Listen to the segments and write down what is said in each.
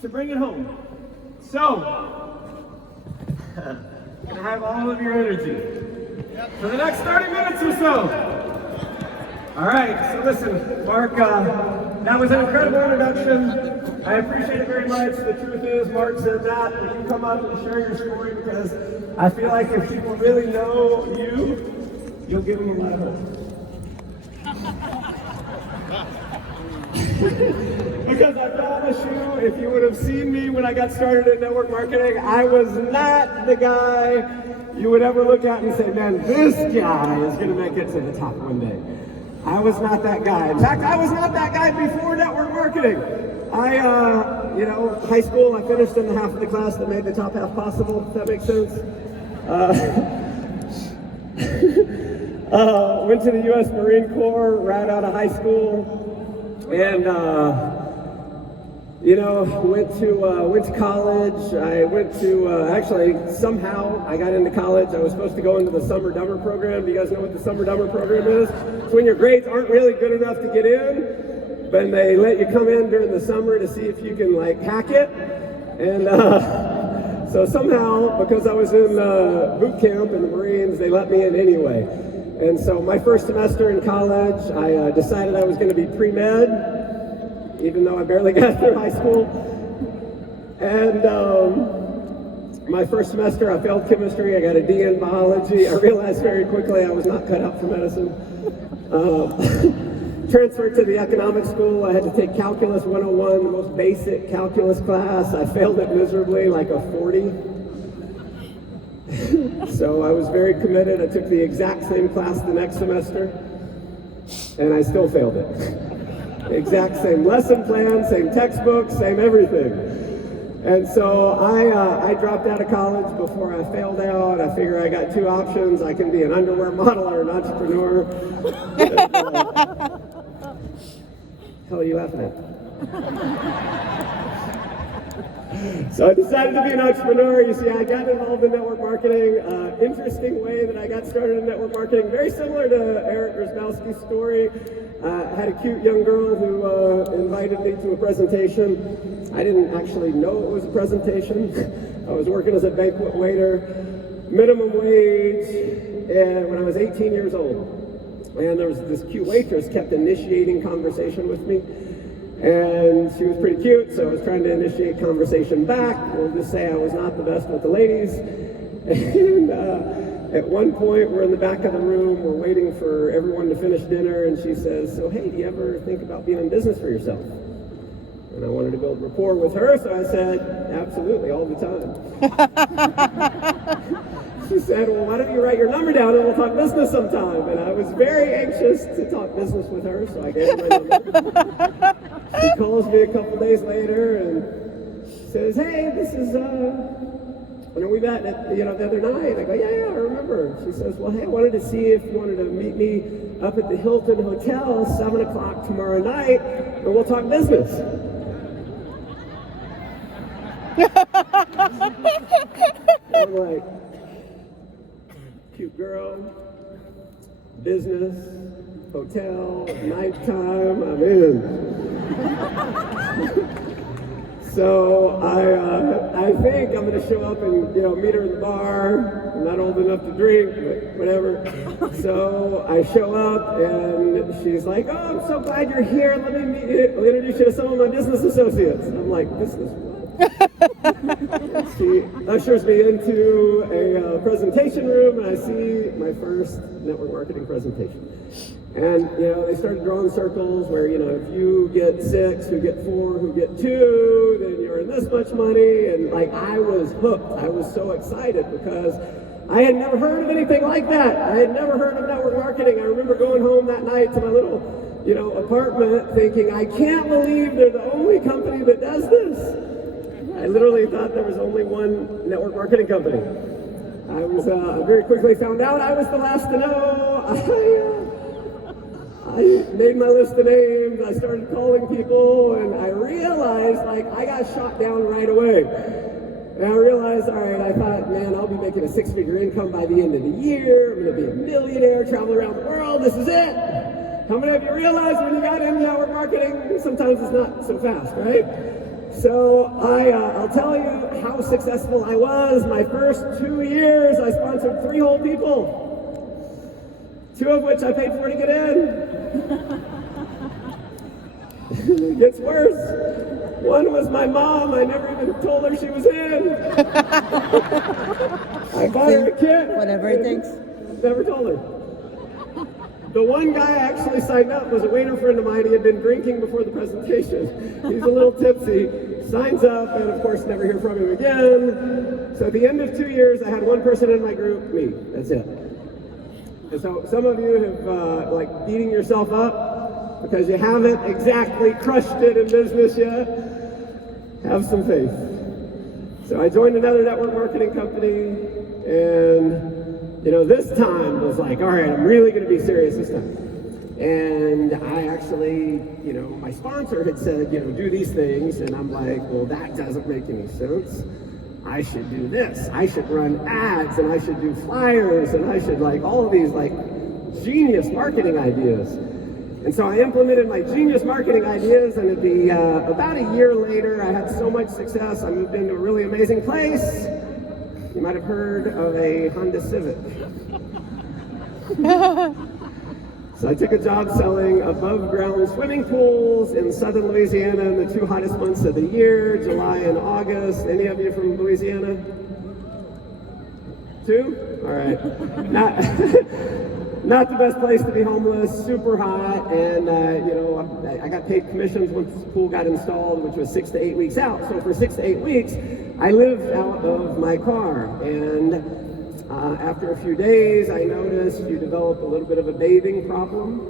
To bring it home. So, can I have all of your energy for the next 30 minutes or so? All right, so listen, Mark, that was an incredible introduction. I appreciate it very much. The truth is, Mark said that you come up and share your story because I feel like if people really know you, you'll give them a lot of hope. Because I promise you, if you would have seen me when I got started in network marketing, I was not the guy you would ever look at and say, man, this guy is going to make it to the top one day. I was not that guy. In fact, I was not that guy before network marketing. High school, I finished in the half of the class that made the top half possible, if that makes sense. Went to the U.S. Marine Corps right out of high school. And, went to college. I went to, somehow I got into college. I was supposed to go into the summer dumber program. Do you guys know what the summer dumber program is? It's when your grades aren't really good enough to get in, but they let you come in during the summer to see if you can, hack it. And so somehow, because I was in boot camp in the Marines, they let me in anyway. And so my first semester in college, I decided I was going to be pre-med, even though I barely got through high school. And my first semester, I failed chemistry. I got a D in biology. I realized very quickly I was not cut out for medicine. Transferred to the economics school. I had to take Calculus 101, the most basic calculus class. I failed it miserably, like a 40. So I was very committed. I took the exact same class the next semester, and I still failed it. The exact same lesson plan, same textbook, same everything. And so I dropped out of college before I failed out. I figure I got two options. I can be an underwear model or an entrepreneur. Hell are you laughing at? So I decided to be an entrepreneur. You see, I got involved in network marketing. Interesting way that I got started in network marketing. Very similar to Eric Grozbowski's story. I had a cute young girl who invited me to a presentation. I didn't actually know it was a presentation. I was working as a banquet waiter, minimum wage, and when I was 18 years old. And there was this cute waitress kept initiating conversation with me. And she was pretty cute, so I was trying to initiate conversation back. We'll just say I was not the best with the ladies. And at one point, we're in the back of the room, we're waiting for everyone to finish dinner, and she says, so hey, do you ever think about being in business for yourself? And I wanted to build rapport with her, so I said, absolutely, all the time. She said, well, why don't you write your number down and we'll talk business sometime? And I was very anxious to talk business with her, so I gave her my number. She calls me a couple days later and says, hey, this is, when we met the other night. I go, yeah, I remember. She says, well, hey, I wanted to see if you wanted to meet me up at the Hilton Hotel, 7 o'clock tomorrow night, and we'll talk business. I'm like, cute girl, business, hotel, nighttime, I'm in. So I think I'm going to show up and meet her in the bar. I'm not old enough to drink, but whatever. So I show up and she's like, oh, I'm so glad you're here. Let me meet you. I'll introduce you to some of my business associates. And I'm like, business what? She ushers me into a presentation room, and I see my first network marketing presentation. And, they started drawing circles where, if you get 6, who get 4, who get 2, then you're in this much money. And, I was hooked. I was so excited because I had never heard of anything like that. I had never heard of network marketing. I remember going home that night to my little, apartment thinking, I can't believe they're the only company that does this. I literally thought there was only one network marketing company. I was very quickly found out I was the last to know. I made my list of names, I started calling people, and I realized, I got shot down right away. And I realized, all right, I thought, man, I'll be making a six-figure income by the end of the year. I'm going to be a millionaire, travel around the world. This is it. How many of you realize when you got into network marketing, sometimes it's not so fast, right? So I'll tell you how successful I was. My first 2 years, I sponsored 3 whole people. 2 of which I paid for to get in. It gets worse. One was my mom. I never even told her she was in. I bought her a kit. Whatever it takes. Never told her. The one guy I actually signed up was a waiter friend of mine. He had been drinking before the presentation. He's a little tipsy, signs up, and of course never hear from him again. So at the end of 2 years, I had one person in my group, me. That's it. And so some of you have beating yourself up because you haven't exactly crushed it in business yet. Have some faith. So I joined another network marketing company, and this time was like, all right, I'm really going to be serious this time. And I actually, my sponsor had said, do these things, and I'm like, well, that doesn't make any sense. I should do this. I should run ads, and I should do flyers, and I should all of these genius marketing ideas. And so I implemented my genius marketing ideas, and it'd be about a year later, I had so much success. I moved into a really amazing place. You might have heard of a Honda Civic. So I took a job selling above ground swimming pools in southern Louisiana in the 2 hottest months of the year, July and August. Any of you from Louisiana? 2? All right. Not the best place to be homeless, super hot, and I got paid commissions once the pool got installed, which was 6 to 8 weeks out. So for 6 to 8 weeks, I lived out of my car, and after a few days, I noticed you develop a little bit of a bathing problem.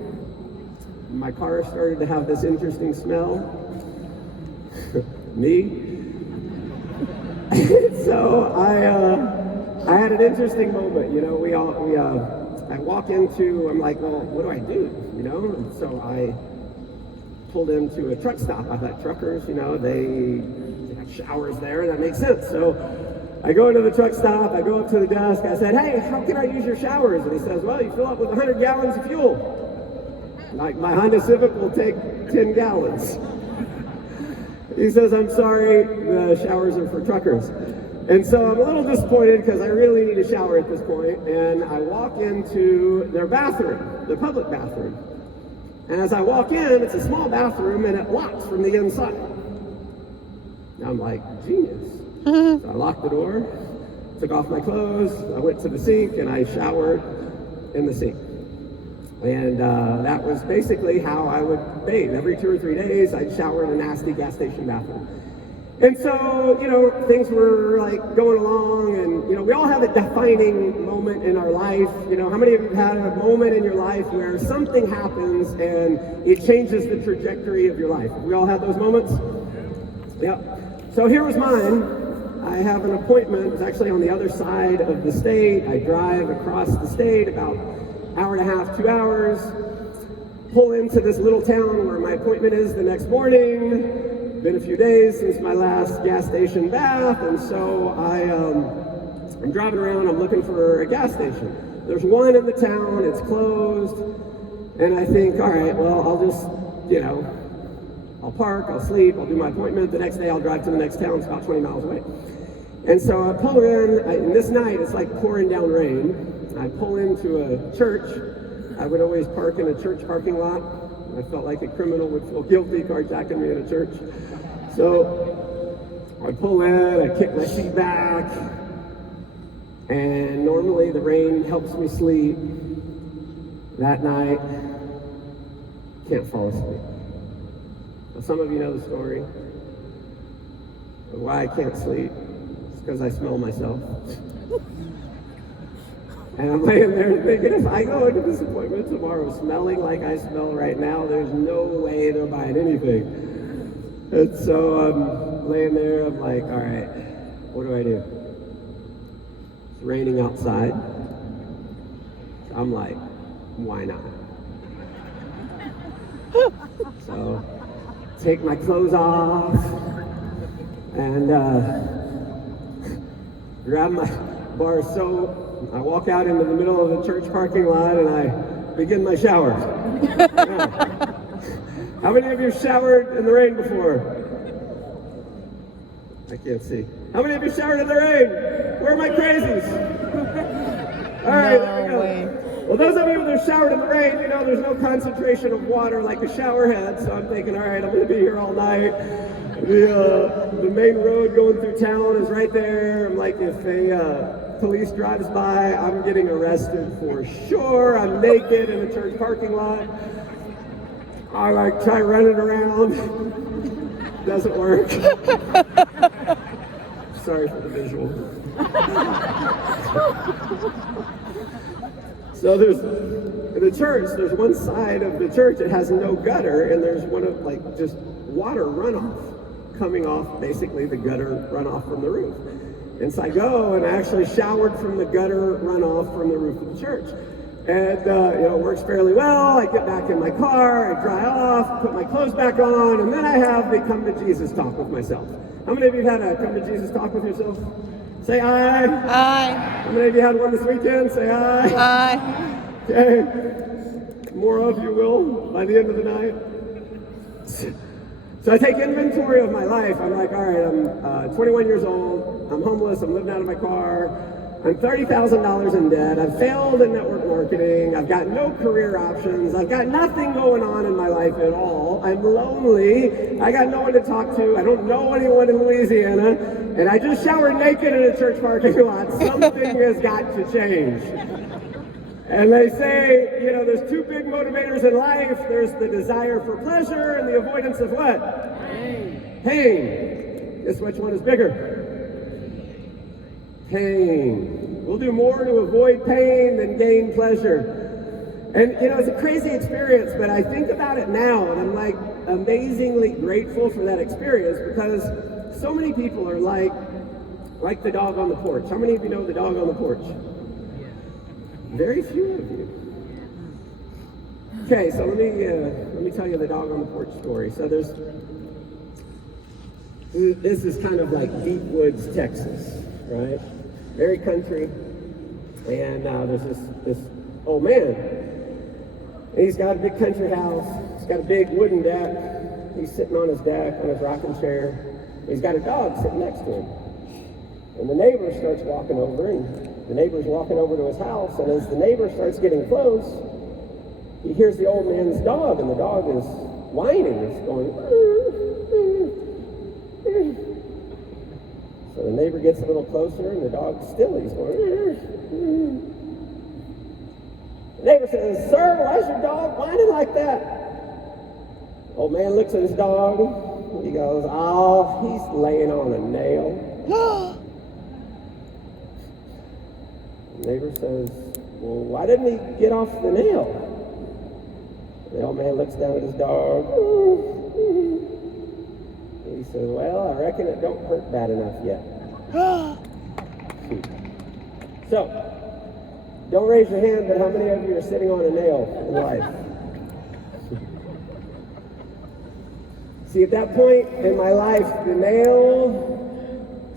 My car started to have this interesting smell. Me. So I had an interesting moment. I walk into, I'm like, well, what do I do? And so I pulled into a truck stop. I thought truckers, they have showers there, that makes sense. So I go into the truck stop, I go up to the desk, I said, hey, how can I use your showers? And he says, well, you fill up with 100 gallons of fuel. My Honda Civic will take 10 gallons. He says, I'm sorry, the showers are for truckers. And so I'm a little disappointed because I really need a shower at this point, and I walk into their bathroom, the public bathroom. And as I walk in, it's a small bathroom and it locks from the inside. I'm like, genius. So I locked the door, took off my clothes, I went to the sink and I showered in the sink. And that was basically how I would bathe. Every 2 or 3 days, I'd shower in a nasty gas station bathroom. And so, things were going along, and we all have a defining moment in our life. How many of you have had a moment in your life where something happens and it changes the trajectory of your life? We all have those moments? Yep. So here was mine. I have an appointment. It's actually on the other side of the state. I drive across the state about an hour and a half, 2 hours, pull into this little town where my appointment is the next morning. Been a few days since my last gas station bath, and so I'm driving around, I'm looking for a gas station. There's one in the town, it's closed, and I think, all right, well, I'll just, I'll park, I'll sleep, I'll do my appointment. The next day I'll drive to the next town, it's about 20 miles away. And so I pull in, and this night it's like pouring down rain. I pull into a church. I would always park in a church parking lot. I felt like a criminal would feel guilty carjacking me in a church. So I pull in, I kick my seat back, and normally the rain helps me sleep. That night, can't fall asleep. Now, some of you know the story of why I can't sleep. It's because I smell myself. And I'm laying there thinking, if I go into this appointment tomorrow smelling like I smell right now, there's no way they're buying anything. And so I'm laying there, I'm like, all right, what do I do? It's raining outside. I'm like, why not? So take my clothes off and grab my bar of soap. I walk out into the middle of the church parking lot and I begin my shower. Yeah. How many of you showered in the rain before? I can't see. How many of you showered in the rain? Where are my crazies? All right, there we go. Well, those of you that have showered in the rain, you know there's no concentration of water like a shower head, so I'm thinking, all right, I'm going to be here all night. The main road going through town is right there. I'm like, if a police drives by, I'm getting arrested for sure. I'm naked in a church parking lot. I like try running around. Doesn't work. Sorry for the visual. So there's in the church, there's one side of the church that has no gutter, and there's one of like just water runoff coming off, basically the gutter runoff from the roof. And so I go and I actually showered from the gutter runoff from the roof of the church. And it works fairly well. I get back in my car, I dry off, put my clothes back on, and then I have the come to Jesus talk with myself. How many of you have had a come to Jesus talk with yourself? Say aye. Aye. How many of you had one this weekend? Say aye. Aye. Okay. More of you will by the end of the night. So I take inventory of my life. I'm like, all right, I'm 21 years old. I'm homeless. I'm living out of my car. I'm $30,000 in debt. I've failed in network marketing. I've got no career options. I've got nothing going on in my life at all. I'm lonely. I got no one to talk to. I don't know anyone in Louisiana. And I just showered naked in a church parking lot. Something has got to change. And they say, there's two big motivators in life. There's the desire for pleasure and the avoidance of what? Pain. Guess which one is bigger? Pain. We'll do more to avoid pain than gain pleasure. And it's a crazy experience, but I think about it now and I'm like amazingly grateful for that experience because so many people are like the dog on the porch. How many of you know the dog on the porch? Very few of you. Okay, so let me tell you the dog on the porch story. So this is kind of like deep woods, Texas, right? Very country, and there's this old man. And he's got a big country house. He's got a big wooden deck. He's sitting on his deck on his rocking chair. He's got a dog sitting next to him. And the neighbor starts walking over, and the neighbor's walking over to his house. And as the neighbor starts getting close, he hears the old man's dog, and the dog is whining. It's going. So the neighbor gets a little closer, and the dog's still. He's going. The neighbor says, "Sir, why is your dog whining like that?" Old man looks at his dog. He goes, "Oh, he's laying on a nail." The neighbor says, "Well, why didn't he get off the nail?" The old man looks down at his dog. He says, "Well, I reckon it don't hurt bad enough yet." So, don't raise your hand, but how many of you are sitting on a nail in life? See, at that point in my life, the nail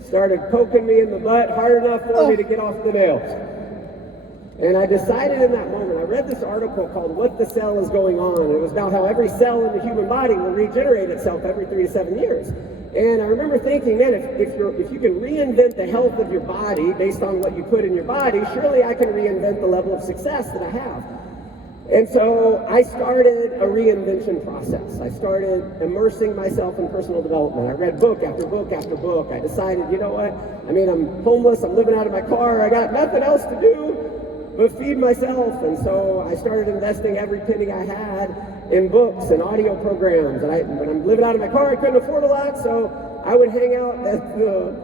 started poking me in the butt hard enough for me to get off the nail. And I decided in that moment, I read this article called What the Cell is Going On. It was about how every cell in the human body will regenerate itself every 3 to 7 years. And I remember thinking, man, if you can reinvent the health of your body based on what you put in your body, surely I can reinvent the level of success that I have. And so I started a reinvention process. I started immersing myself in personal development. I read book after book after book. I decided, you know what? I mean, I'm homeless. I'm living out of my car. I got nothing else to do but feed myself. And so I started investing every penny I had in books and audio programs. And when I'm living out of my car, I couldn't afford a lot. So I would hang out at the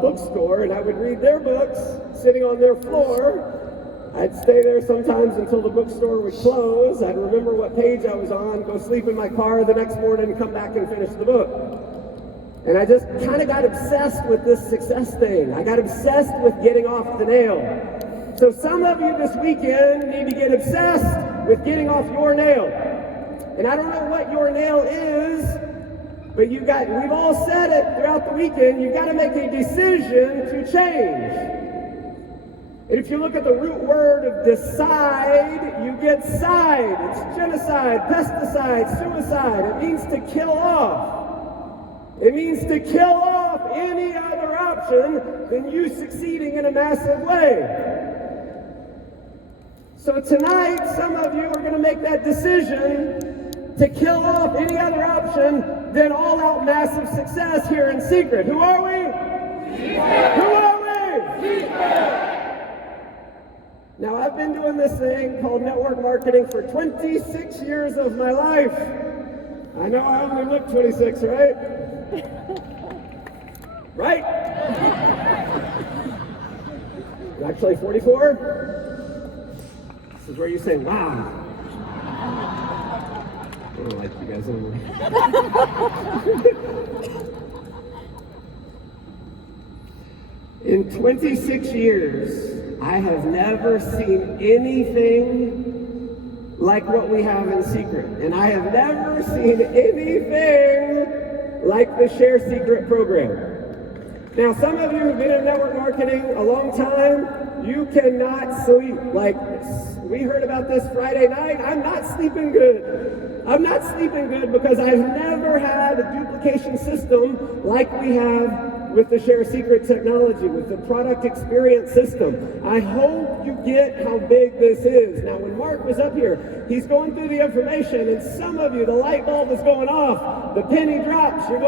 bookstore and I would read their books sitting on their floor. I'd stay there sometimes until the bookstore would close. I'd remember what page I was on, go sleep in my car the next morning, come back and finish the book. And I just kind of got obsessed with this success thing. I got obsessed with getting off the nail. So some of you this weekend need to get obsessed with getting off your nail. And I don't know what your nail is, but we've all said it throughout the weekend, you've got to make a decision to change. And if you look at the root word of decide, you get side. It's genocide, pesticide, suicide. It means to kill off. It means to kill off any other option than you succeeding in a massive way. So tonight, some of you are going to make that decision to kill off any other option than all-out massive success here in Seacret. Who are we? Seacret. Who are we? Seacret. Now, I've been doing this thing called network marketing for 26 years of my life. I know I only look 26, right? Right? Actually 44? This is where you say, wow. I don't like you guys anymore. In 26 years, I have never seen anything like what we have in Seacret. And I have never seen anything like the Share Seacret program. Now, some of you who've been in network marketing a long time, you cannot sleep. Like, we heard about this Friday night. I'm not sleeping good. I'm not sleeping good because I've never had a duplication system like we have with the Share Seacret technology, with the product experience system. I hope you get how big this is. Now, when Mark was up here, he's going through the information, and some of you, the light bulb is going off, the penny drops. You're going